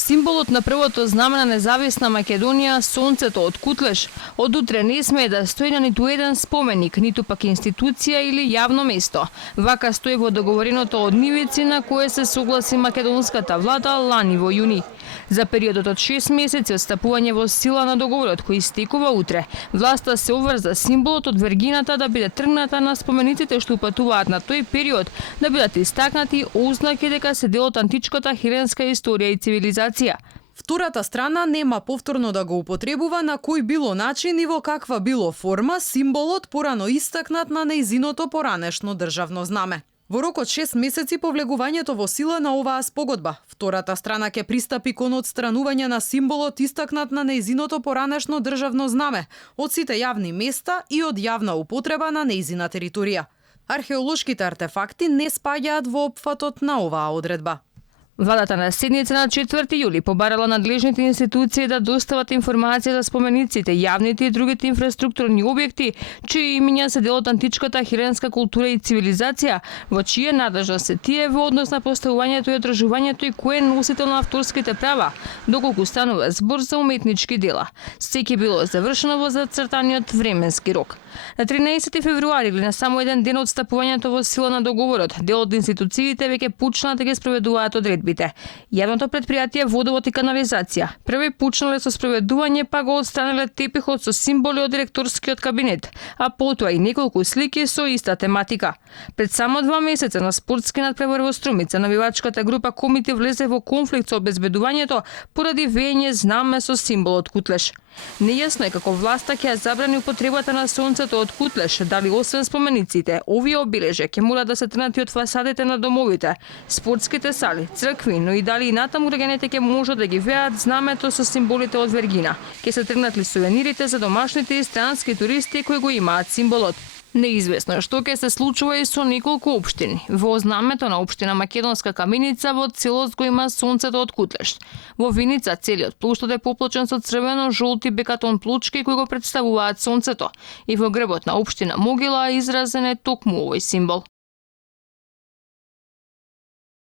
Символот на првото знаме на независна Македонија, сонцето од Кутлеш, од утре не смее да стои на ниту еден споменик, ниту пак институција или јавно место. Вака стои во договореното од нивици на кое се согласи македонската влада лани во јуни. За периодот од 6 месеци од стапување во сила на договорот кој истекува утре, власта се обврза символот од Вергината да биде тргната на спомениците што упатуваат на тој период, да бидат истакнати ознаки дека се дел од античката хеленска историја и цивилизација. Втората страна нема повторно да го употребува на кој било начин и во каква било форма символот порано истакнат на нејзиното поранешно државно знаме. Во рок од 6 месеци по влегувањето во сила на оваа спогодба, втората страна ќе пристапи кон отстранување на символот истакнат на нејзиното поранешно државно знаме од сите јавни места и од јавна употреба на нејзина територија. Археолошките артефакти не спаѓаат во опфатот на оваа одредба. Владата на седница на 4 јули побарала надлежните институции да достават информација за спомениците, јавните и другите инфраструктурни објекти, чии имиња се дел од античката хеленска култура и цивилизација, во чија надлежност се тие во однос на поставувањето и одржувањето и кој е носител на авторските права, доколку станува збор за уметнички дела. Секи било завршено во зацртаниот временски рок. На 13 февруари или на само еден ден од стапувањето во сила на договорот, дел од институциите веќе почнаа да ги спроведуваат одредбите. Јавното претпријатие Водовод и канализација први почнале со спроведување, па го отстраниле тепихот со символи од директорскиот кабинет, а потоа и неколку слики со иста тематика. Пред само 2 месеца на спортски надпревар во Струмица навивачката група Комити влезе во конфликт со обезбедувањето поради веење знаме со символот Кутлеш. Нејасно е како власта ќе забрани употребата на сонцето од Кутлеш, дали освен спомениците, овие обележја ќе мора да се тргнати од фасадите на домовите, спортските сали, цркви, но и дали и натаму граѓаните ќе можат да ги веат знамето со символите од Вергина. Ќе се тргнат ли сувенирите за домашните и странски туристи кои го имаат символот. Неизвестно е што ќе се случува и со неколку општини. Во знамето на општина Македонска Каменица во целост го има сонцето од Кутлеш. Во Виница целиот плоштад е поплачен со црвено-жолти бекатон плочки кои го представуваат сонцето. И во грбот на општина Могила изразен е токму овој символ.